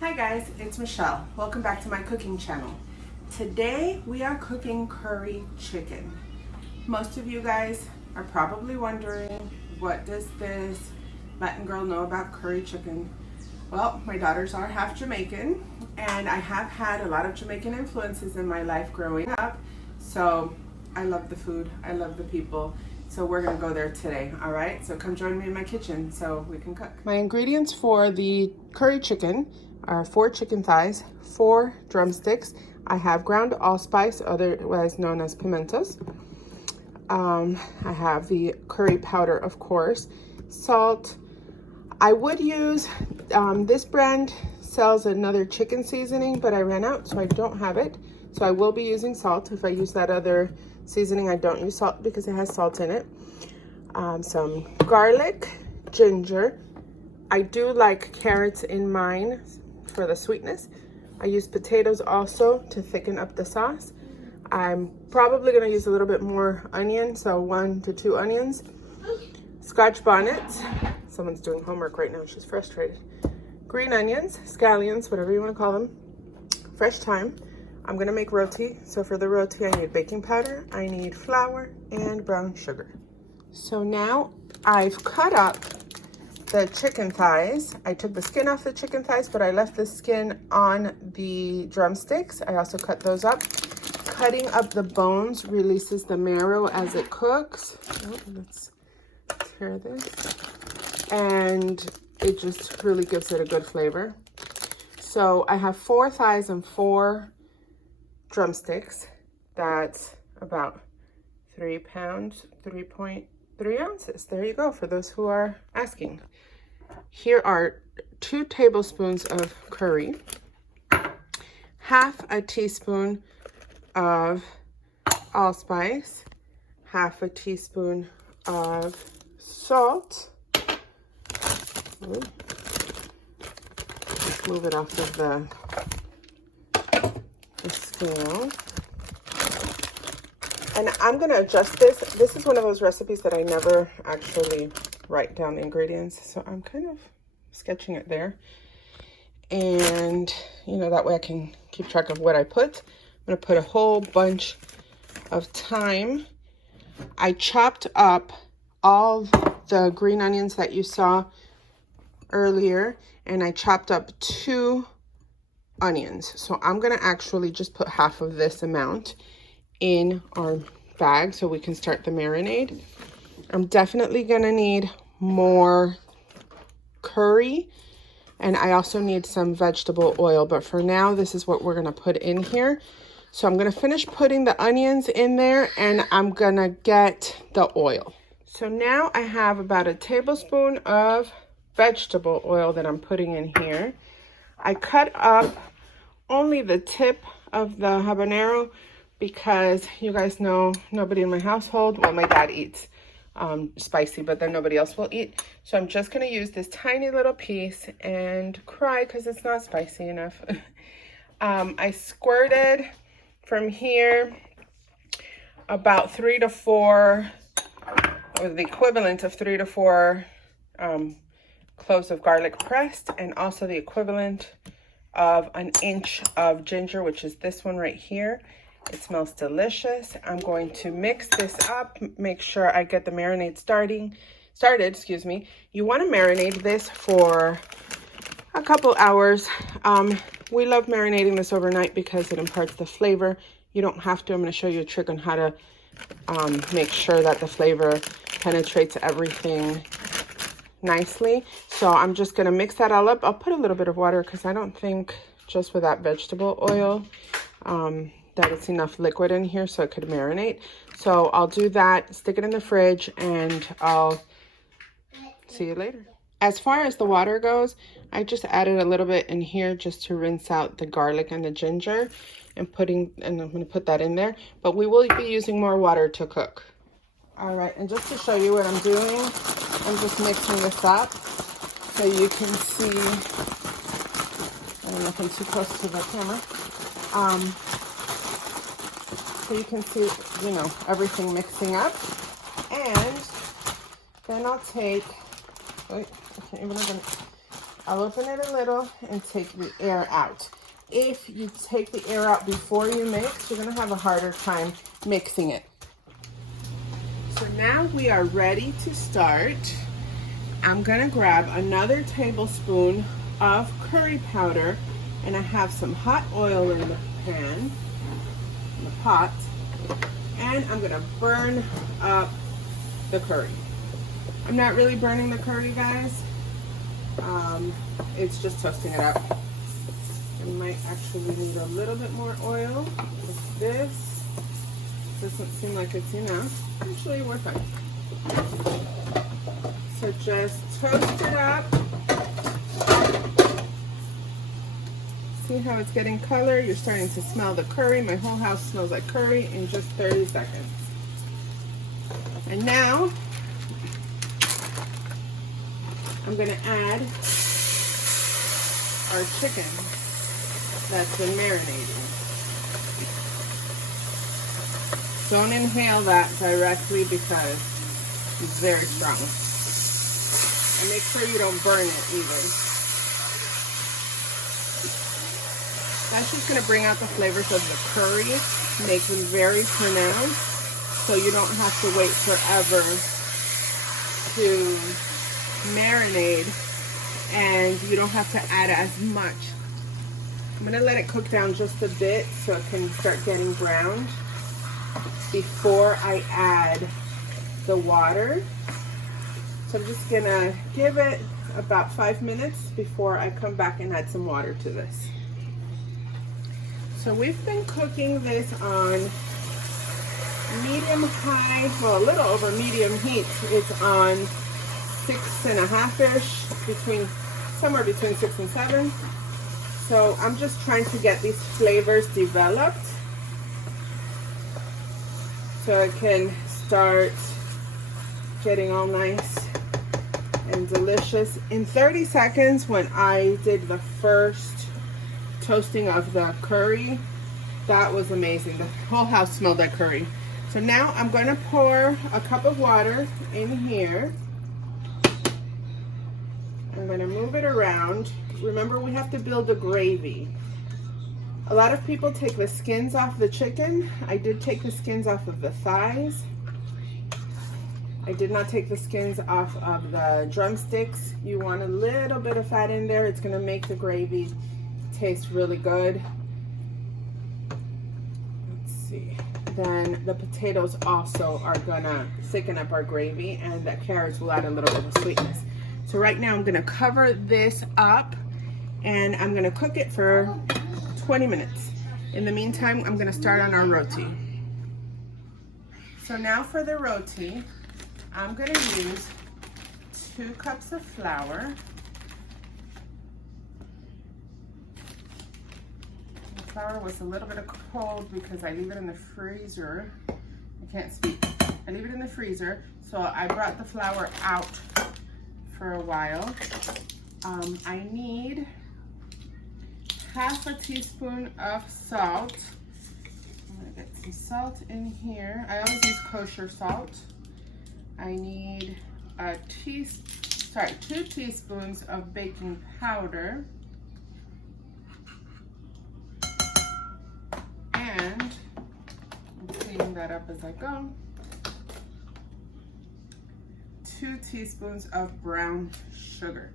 Hi guys, it's Michelle. Welcome back to my cooking channel. Today we are cooking curry chicken. Most of you guys are probably wondering, what does this Latin girl know about curry chicken? Well, my daughters are half Jamaican and I have had a lot of Jamaican influences in my life growing up. So I love the food, I love the people. So we're gonna go there today, all right? So come join me in my kitchen so we can cook. My ingredients for the curry chicken are 4 chicken thighs, 4 drumsticks. I have ground allspice, otherwise known as pimentos. I have the curry powder, of course, salt. I would use, this brand sells another chicken seasoning, but I ran out, so I don't have it. So I will be using salt. If I use that other seasoning, I don't use salt because it has salt in it. Some garlic, ginger. I do like carrots in mine for the sweetness. I use potatoes also to thicken up the sauce. I'm probably gonna use a little bit more onion, so 1 to 2 onions. Scotch bonnets. Someone's doing homework right now, she's frustrated. Green onions, scallions, whatever you wanna call them. Fresh thyme. I'm gonna make roti, so for the roti I need baking powder, I need flour, and brown sugar. So now I've cut up the chicken thighs. I took the skin off the chicken thighs, but I left the skin on the drumsticks. I also cut those up. Cutting up the bones releases the marrow as it cooks. Oh, let's tear this. And it just really gives it a good flavor. So I have 4 thighs and 4 drumsticks. That's about 3 pounds, 3.3 ounces. There you go, for those who are asking. Here are 2 tablespoons of curry, half a teaspoon of allspice, half a teaspoon of salt. Ooh. Let's move it off of the scale. And I'm gonna adjust this. This is one of those recipes that I never actually write down the ingredients. So I'm kind of sketching it there. And, you know, that way I can keep track of what I put. I'm gonna put a whole bunch of thyme. I chopped up all the green onions that you saw earlier, and I chopped up 2 onions. So I'm gonna actually just put half of this amount in our bag so we can start the marinade. I'm definitely gonna need more curry, and I also need some vegetable oil, but for now this is what we're gonna put in here. So I'm gonna finish putting the onions in there and I'm gonna get the oil. So now I have about a tablespoon of vegetable oil that I'm putting in here. I cut up only the tip of the habanero because you guys know nobody in my household, well, my dad eats spicy, but then nobody else will eat. So I'm just gonna use this tiny little piece and cry because it's not spicy enough. I squirted from here about 3 to 4, or the equivalent of 3 to 4 cloves of garlic pressed, and also the equivalent of 1 inch of ginger, which is this one right here. It smells delicious. I'm going to mix this up, make sure I get the marinade started, excuse me. You want to marinate this for a couple hours. We love marinating this overnight because it imparts the flavor. You don't have to. I'm going to show you a trick on how to make sure that the flavor penetrates everything nicely. So I'm just going to mix that all up. I'll put a little bit of water because I don't think just with that vegetable oil that it's enough liquid in here so it could marinate. So I'll do that, stick it in the fridge, and I'll see you later. As far as the water goes, I just added a little bit in here just to rinse out the garlic and the ginger, and I'm going to put that in there, but we will be using more water to cook. All right, and just to show you what I'm doing, I'm just mixing this up so you can see. I don't know if I'm too close to the camera. So you can see, you know, everything mixing up. And then I'll take, wait, I can't even open it. I'll open it a little and take the air out. If you take the air out before you mix, you're gonna have a harder time mixing it. So now we are ready to start. I'm gonna grab another tablespoon of curry powder, and I have some hot oil in the pan, in the pot, and I'm gonna burn up the curry. I'm not really burning the curry, guys. It's just toasting it up. I might actually need a little bit more oil. This doesn't seem like it's enough. Actually, we're fine. So just toast it up. See how it's getting color? You're starting to smell the curry. My whole house smells like curry in just 30 seconds. And now I'm gonna add our chicken that's been marinating. Don't inhale that directly because it's very strong. And make sure you don't burn it either. That's just gonna bring out the flavors of the curry, make them very pronounced, so you don't have to wait forever to marinate, and you don't have to add as much. I'm gonna let it cook down just a bit so it can start getting browned before I add the water. So I'm just gonna give it about 5 minutes before I come back and add some water to this. So we've been cooking this on medium-high, well, a little over medium heat. It's on 6.5-ish, somewhere between 6 and 7. So I'm just trying to get these flavors developed so it can start getting all nice and delicious. In 30 seconds, when I did the first toasting of the curry, that was amazing. The whole house smelled like curry. So now I'm going to pour a cup of water in here. I'm going to move it around. Remember, we have to build a gravy. A lot of people take the skins off the chicken. I did take the skins off of the thighs. I did not take the skins off of the drumsticks. You want a little bit of fat in there. It's going to make the gravy taste really good. Let's see. Then the potatoes also are going to thicken up our gravy, and the carrots will add a little bit of sweetness. So right now I'm gonna cover this up and I'm gonna cook it for 20 minutes. In the meantime, I'm gonna start on our roti. So now for the roti, I'm gonna use 2 cups of flour. The flour was a little bit cold because I leave it in the freezer. I can't speak. I leave it in the freezer, so I brought the flour out for a while. I need half a teaspoon of salt. I'm gonna get some salt in here. I always use kosher salt. I need 2 teaspoons of baking powder. And I'm cleaning that up as I go. 2 teaspoons of brown sugar.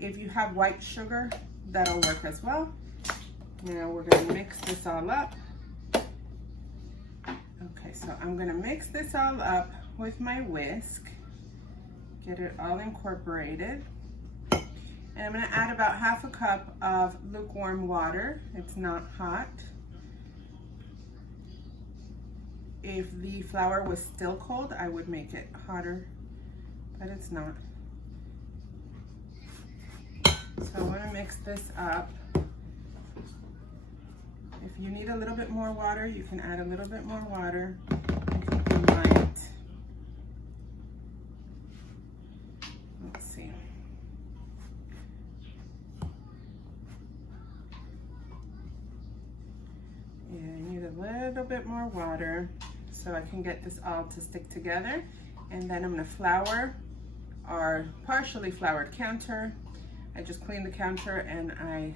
If you have white sugar, that'll work as well. Now we're gonna mix this all up. Okay, so I'm gonna mix this all up with my whisk, get it all incorporated. And I'm gonna add about half a cup of lukewarm water. It's not hot. If the flour was still cold, I would make it hotter, but it's not. So I'm gonna mix this up. If you need a little bit more water, you can add a little bit more water. You might. Let's see. Yeah, I need a little bit more water so I can get this all to stick together. And then I'm gonna flour our partially floured counter I just cleaned the counter and I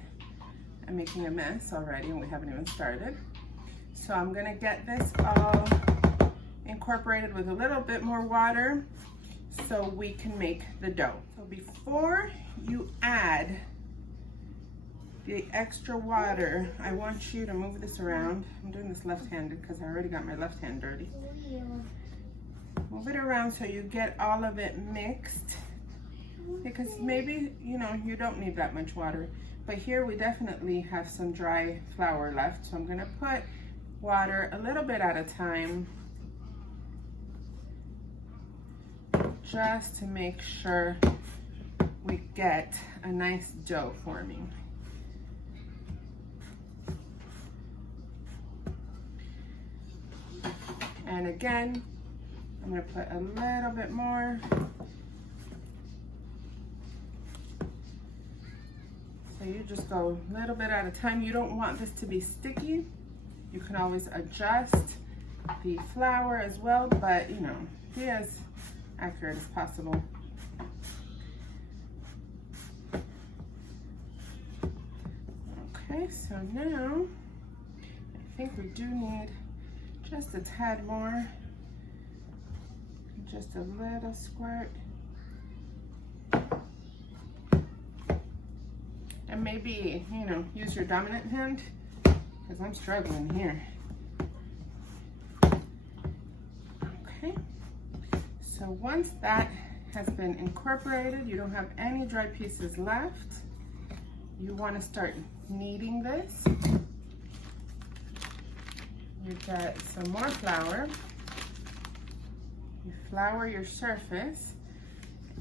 am making a mess already and we haven't even started. So I'm gonna get this all incorporated with a little bit more water so we can make the dough. So before you add the extra water, I want you to move this around. I'm doing this left-handed because I already got my left hand dirty. Move it around so you get all of it mixed, because maybe, you know, you don't need that much water, but here we definitely have some dry flour left. So I'm gonna put water a little bit at a time, just to make sure we get a nice dough forming. And again, I'm gonna put a little bit more. So you just go a little bit at a time. You don't want this to be sticky. You can always adjust the flour as well, but you know, be as accurate as possible. Okay, so now I think we do need just a tad more, just a little squirt. And maybe, you know, use your dominant hand, because I'm struggling here. Okay, so once that has been incorporated, you don't have any dry pieces left, you want to start kneading this. You get some more flour, you flour your surface,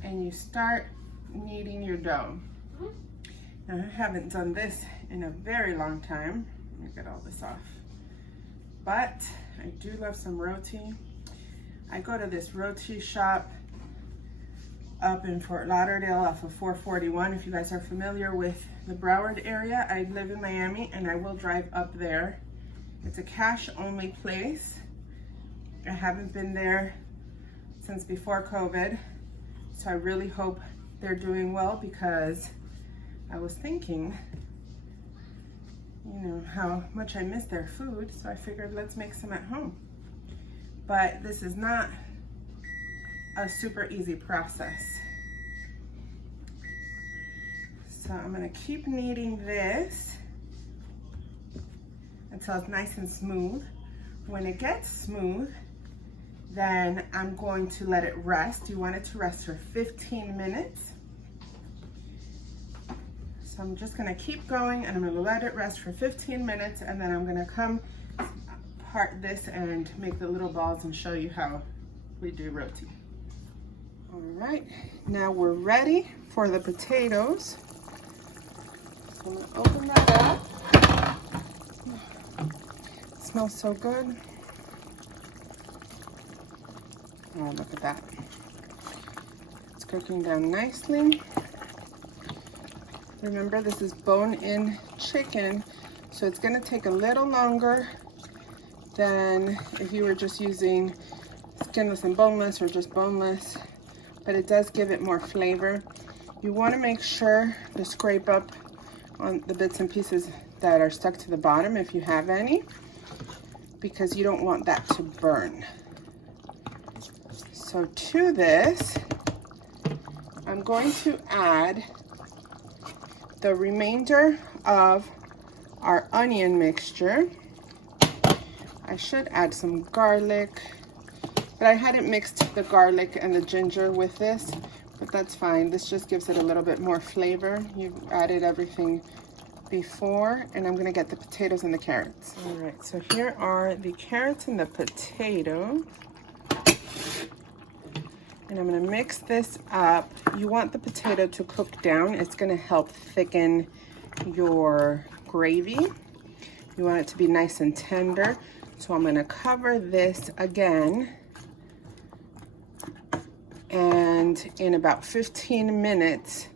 and you start kneading your dough. Now, I haven't done this in a very long time. Let me get all this off. But I do love some roti. I go to this roti shop up in Fort Lauderdale off of 441. If you guys are familiar with the Broward area, I live in Miami and I will drive up there. It's a cash only place. I haven't been there since before COVID. So I really hope they're doing well, because I was thinking, you know, how much I miss their food, so I figured let's make some at home. But this is not a super easy process. So I'm gonna keep kneading this until it's nice and smooth. When it gets smooth, then I'm going to let it rest. You want it to rest for 15 minutes. So I'm just gonna keep going and I'm gonna let it rest for 15 minutes, and then I'm gonna come part this and make the little balls and show you how we do roti. All right, now we're ready for the potatoes. So I'm gonna open that up. It smells so good. Oh, look at that. It's cooking down nicely. Remember, this is bone-in chicken, so it's gonna take a little longer than if you were just using skinless and boneless or just boneless, but it does give it more flavor. You wanna make sure to scrape up on the bits and pieces that are stuck to the bottom if you have any, because you don't want that to burn. So to this, I'm going to add the remainder of our onion mixture. I should add some garlic, but I hadn't mixed the garlic and the ginger with this, but that's fine. This just gives it a little bit more flavor. You've added everything before, and I'm gonna get the potatoes and the carrots. All right, so here are the carrots and the potatoes. And I'm gonna mix this up. You want the potato to cook down. It's gonna help thicken your gravy. You want it to be nice and tender. So I'm gonna cover this again. And in about 15 minutes,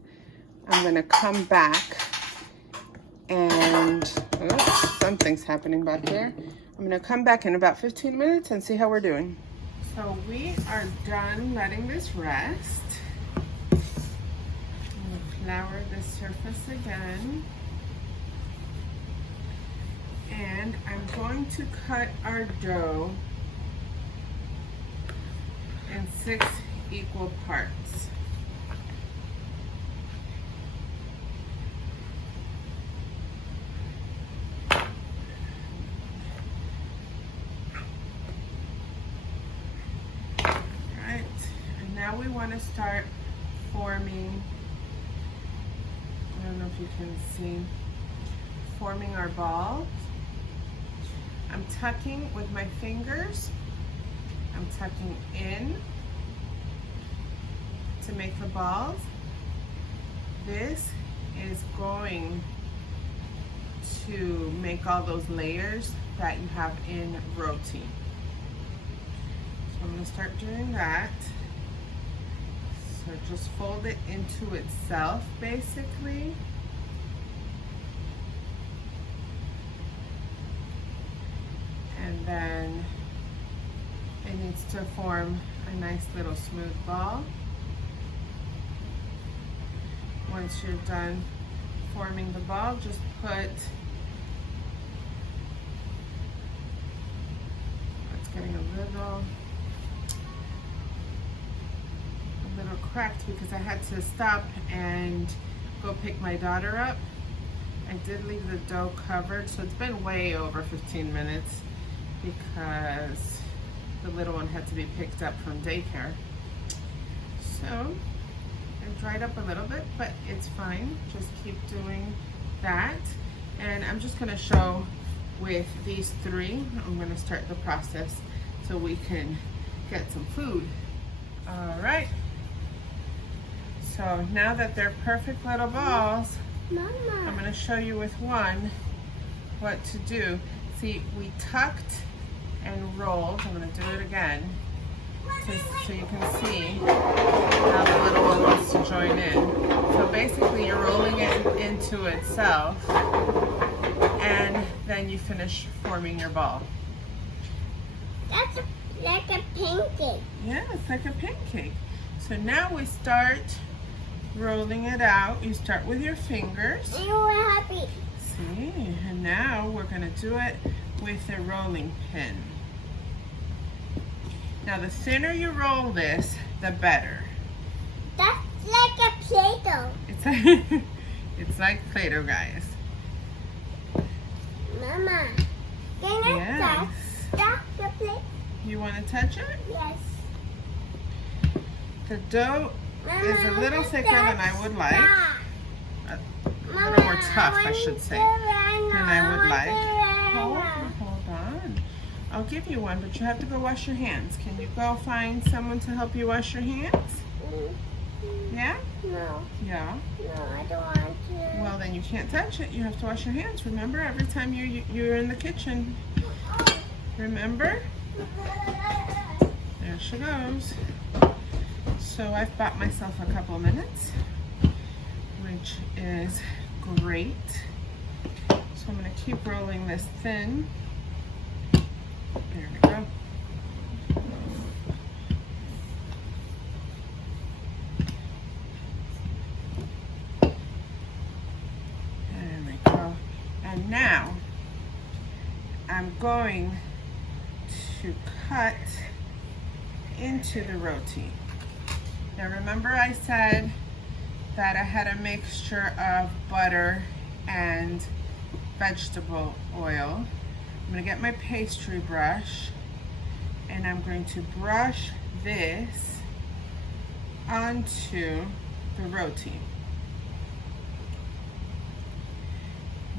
I'm gonna come back and, oops, something's happening back there. I'm gonna come back in about 15 minutes and see how we're doing. So we are done letting this rest. I'm gonna flour this surface again. And I'm going to cut our dough in 6 equal parts. Alright, and now we want to start forming, I don't know if you can see, forming our balls. I'm tucking with my fingers. I'm tucking in to make the balls. This is going to make all those layers that you have in roti. So I'm going to start doing that. So just fold it into itself basically. And then it needs to form a nice little smooth ball. Once you're done forming the ball, just put, it's getting a little cracked because I had to stop and go pick my daughter up. I did leave the dough covered, so it's been way over 15 minutes because the little one had to be picked up from daycare. So it dried up a little bit, but it's fine. Just keep doing that. And I'm just gonna show with these 3, I'm gonna start the process so we can get some food. All right. So now that they're perfect little balls, Mama, I'm gonna show you with one what to do. See, we tucked and rolled. I'm gonna do it again so you can see how the little one wants to join in. So basically you're rolling it into itself and then you finish forming your ball. That's like a pancake. Yeah, it's like a pancake. So now we start rolling it out. You start with your fingers. And we're happy. See, and now we're gonna do it with a rolling pin. Now the thinner you roll this, the better. That's like a Play-Doh. It's like Play-Doh, guys. Mama, can I touch the plate? You want to touch it? Yes. The dough is a little thicker than I would like. A little more tough, I should say, than I would like. Hold on. I'll give you one, but you have to go wash your hands. Can you go find someone to help you wash your hands? Yeah? No. Yeah? No, I don't want to. Well, then you can't touch it. You have to wash your hands. Remember, every time you're in the kitchen. Remember? There she goes. So I've bought myself a couple of minutes, which is great. So I'm going to keep rolling this thin. There we go. There we go. And now I'm going to cut into the roti. Now remember I said that I had a mixture of butter and vegetable oil. I'm going to get my pastry brush and I'm going to brush this onto the roti.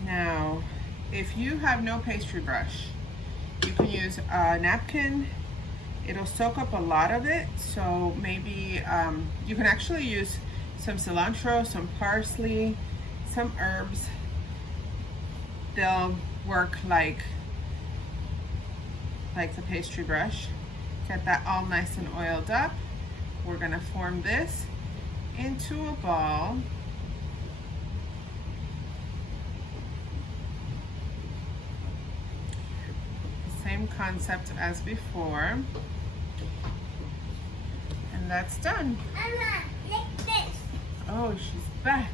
Now, if you have no pastry brush, you can use a napkin. It'll soak up a lot of it, so maybe you can actually use some cilantro, some parsley, some herbs. They'll work like the pastry brush. Get that all nice and oiled up. We're gonna form this into a ball. Same concept as before. And that's done. Mama, like this. Oh, she's back.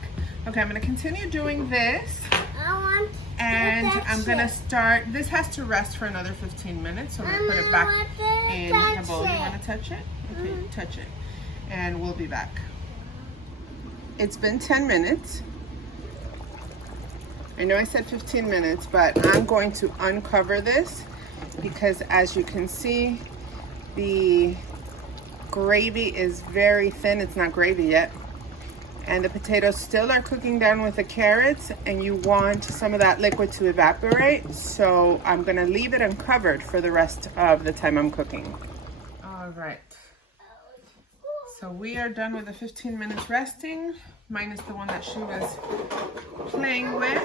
Okay, I'm going to continue doing this. I want And to I'm touch going to it. start, this has to rest for another 15 minutes. So I'm going to put it back in the bowl. You want to touch it? Okay, touch it. And we'll be back. It's been 10 minutes. I know I said 15 minutes, but I'm going to uncover this because as you can see, the gravy is very thin. It's not gravy yet. And the potatoes still are cooking down with the carrots, and you want some of that liquid to evaporate. So I'm gonna leave it uncovered for the rest of the time I'm cooking. All right. So we are done with the 15 minutes resting, minus the one that she was playing with,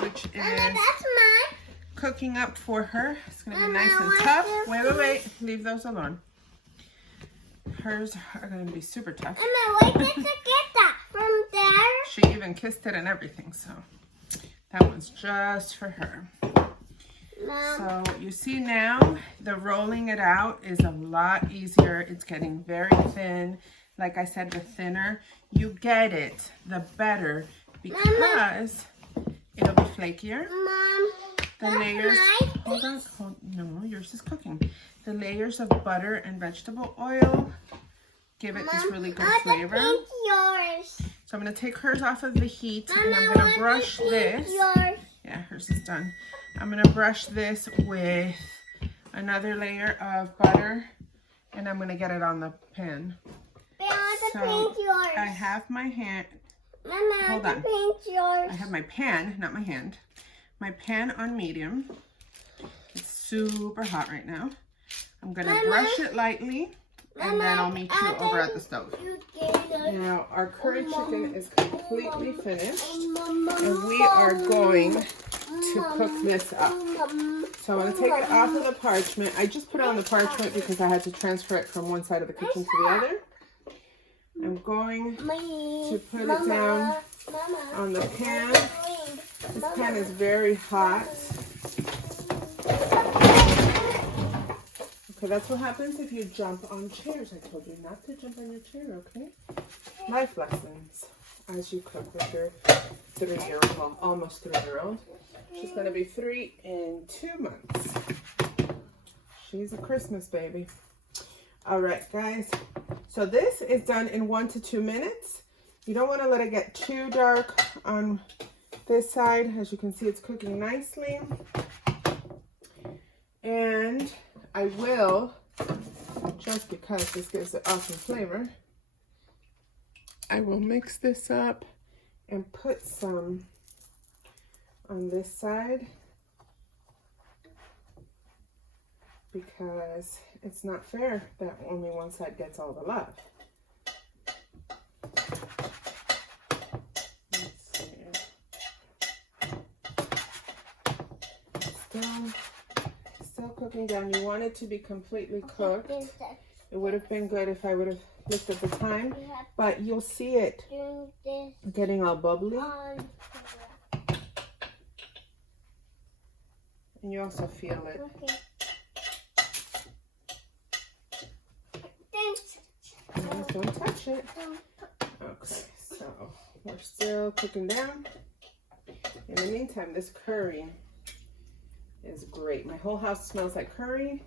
which is That's mine. cooking up for her. It's gonna be Mama, nice and I tough. want Wait. Leave those alone. Hers are gonna be super tough. Mama, where did you get that? From there? She even kissed it and everything, so that one's just for her. Mom. So you see now, the rolling it out is a lot easier. It's getting very thin. Like I said, the thinner you get it, the better, because it'll be flakier. Mom. The layers, hold on, no, yours is cooking. The layers of butter and vegetable oil give it this really good flavor. Yours. So I'm going to take hers off of the heat, and I'm Mama, going to brush this. Yours. Yeah, hers is done. I'm going to brush this with another layer of butter, and I'm going to get it on the pan. So I have my hand. Mama, Hold on. Yours. I have my pan, not my hand. My pan on medium. It's super hot right now. I'm going to brush it lightly, and then I'll meet you over at the stove. Now, our curry chicken is completely finished, and we are going to cook this up. So I'm going to take it off of the parchment. I just put it on the parchment because I had to transfer it from one side of the kitchen to the other. I'm going to put it down on the pan. This pan is very hot. Okay, that's what happens if you jump on chairs. I told you not to jump on your chair, okay? Life lessons as you cook with your 3-year-old, well, almost 3-year-old. She's going to be 3 in 2 months. She's a Christmas baby. All right, guys. So this is done in 1 to 2 minutes. You don't want to let it get too dark on this side. As you can see, it's cooking nicely. And I will, just because this gives it awesome flavor, I will mix this up and put some on this side because it's not fair that only one side gets all the love. Let's see. Still cooking down. You want it to be completely cooked. It would have been good if I would have looked at the time, but you'll see it getting all bubbly. And you also feel it. Okay. Don't touch it. Okay, so we're still cooking down. In the meantime, this curry is great. My whole house smells like curry.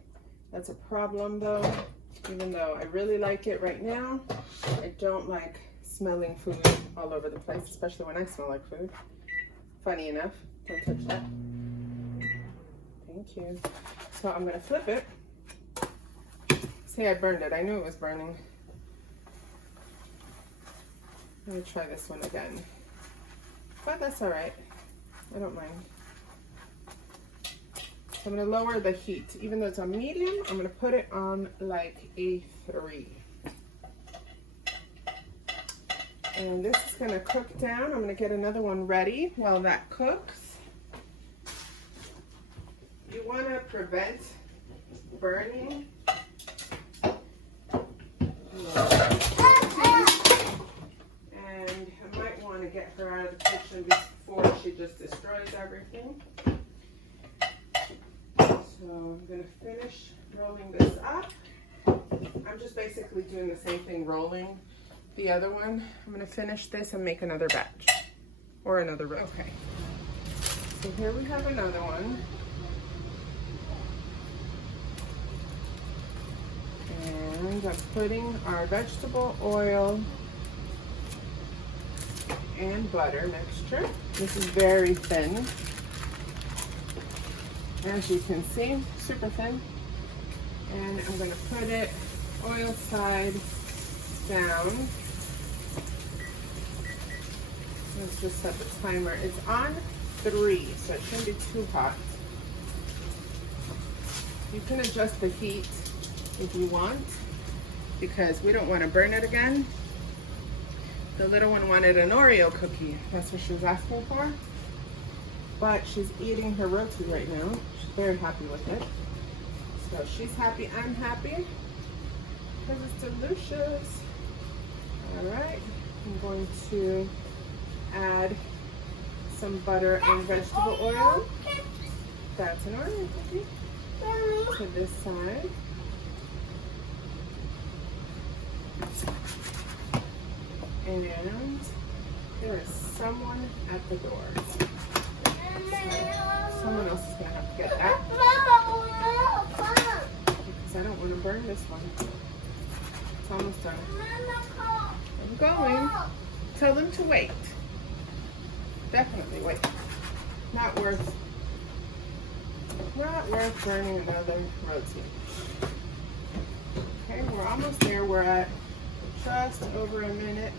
That's a problem though. Even though I really like it right now, I don't like smelling food all over the place, especially when I smell like food. Funny enough. Don't touch that. Thank you. So I'm gonna flip it. See, I burned it. I knew it was burning. Let me try this one again. But that's all right. I don't mind. So I'm going to lower the heat. Even though it's on medium, I'm going to put it on like a 3. And this is going to cook down. I'm going to get another one ready while that cooks. You want to prevent burning. And I might want to get her out of the kitchen before she just destroys everything. So I'm going to finish rolling this up. I'm just basically doing the same thing, rolling the other one. I'm gonna finish this and make another batch or another row. Okay, so here we have another one. And I'm putting our vegetable oil and butter mixture. This is very thin. As you can see, super thin. And I'm gonna put it oil side down. Let's just set the timer. It's on 3, so it shouldn't be too hot. You can adjust the heat if you want, because we don't want to burn it again. The little one wanted an Oreo cookie. That's what she was asking for. But she's eating her roti right now. She's very happy with it. So she's happy, I'm happy, because it's delicious. All right, I'm going to add some butter and vegetable oil. That's an Oreo cookie. To this side. And there is someone at the door. So someone else is going to have to get that. Because I don't want to burn this one. It's almost done. I'm going. Tell them to wait. Definitely wait. Not worth burning another roti. Okay, we're almost there. We're at just over a minute.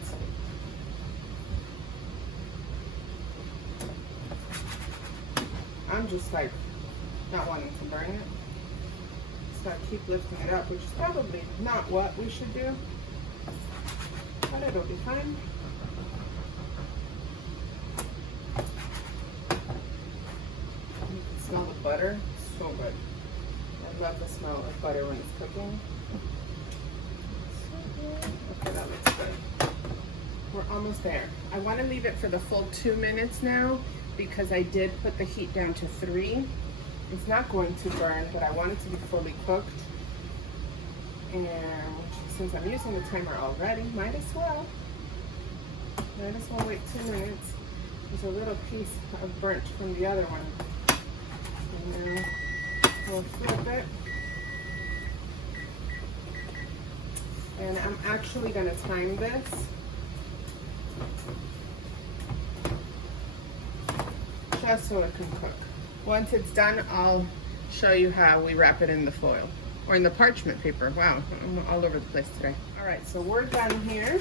I'm just like not wanting to burn it. So I keep lifting it up, which is probably not what we should do, but it'll be fine. You can smell the butter, so good. I love the smell of butter when it's cooking. Okay, that looks good. We're almost there. I want to leave it for the full 2 minutes now because I did put the heat down to 3. It's not going to burn, but I want it to be fully cooked. And since I'm using the timer already, might as well wait 2 minutes. There's a little piece of burnt from the other one. And now we'll flip it. And I'm actually going to time this. Just so it can cook. Once it's done, I'll show you how we wrap it in the foil or in the parchment paper. Wow, I'm all over the place today. All right, so we're done here.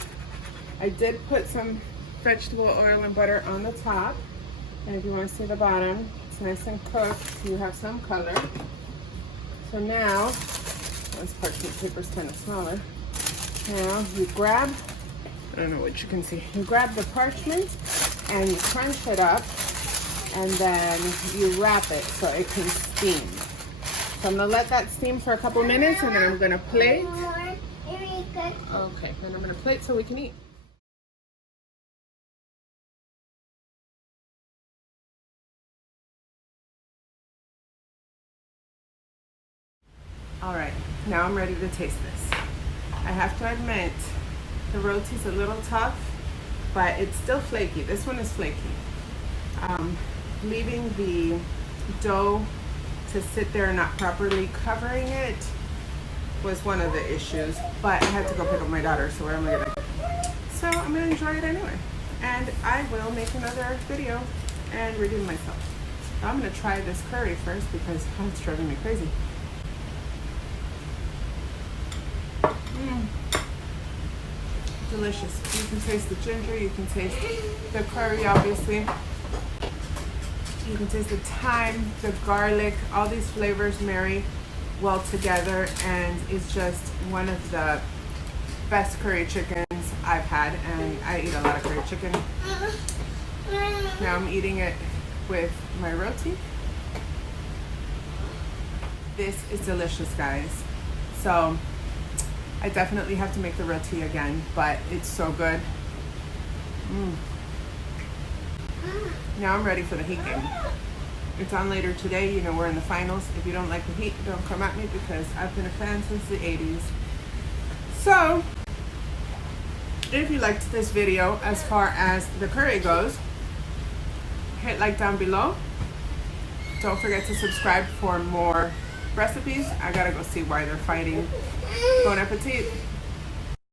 I did put some vegetable oil and butter on the top. And if you want to see the bottom, it's nice and cooked. So you have some color. So now, this parchment paper is kind of smaller. Now you grab, I don't know what you can see, you grab the parchment and you crunch it up and then you wrap it so it can steam. So I'm gonna let that steam for a couple minutes and then I'm gonna plate. Okay, then I'm gonna plate so we can eat. All right, now I'm ready to taste this. I have to admit, the roti's a little tough, but it's still flaky. This one is flaky. Leaving the dough to sit there and not properly covering it was one of the issues, but I had to go pick up my daughter, so what am I gonna do? So I'm gonna enjoy it anyway. And I will make another video and redeem myself. So I'm gonna try this curry first because it's driving me crazy. Delicious. You can taste the ginger, you can taste the curry, obviously. You can taste the thyme, the garlic, all these flavors marry well together, and it's just one of the best curry chickens I've had, and I eat a lot of curry chicken. Now I'm eating it with my roti. This is delicious, guys. So I definitely have to make the roti again, but it's so good. Now I'm ready for the heat game. It's on later today. You know, we're in the finals. If you don't like the heat, don't come at me because I've been a fan since the 80s. So If you liked this video as far as the curry goes, hit like down below. Don't forget to subscribe for more recipes. I gotta go see why they're fighting. Bon appetit.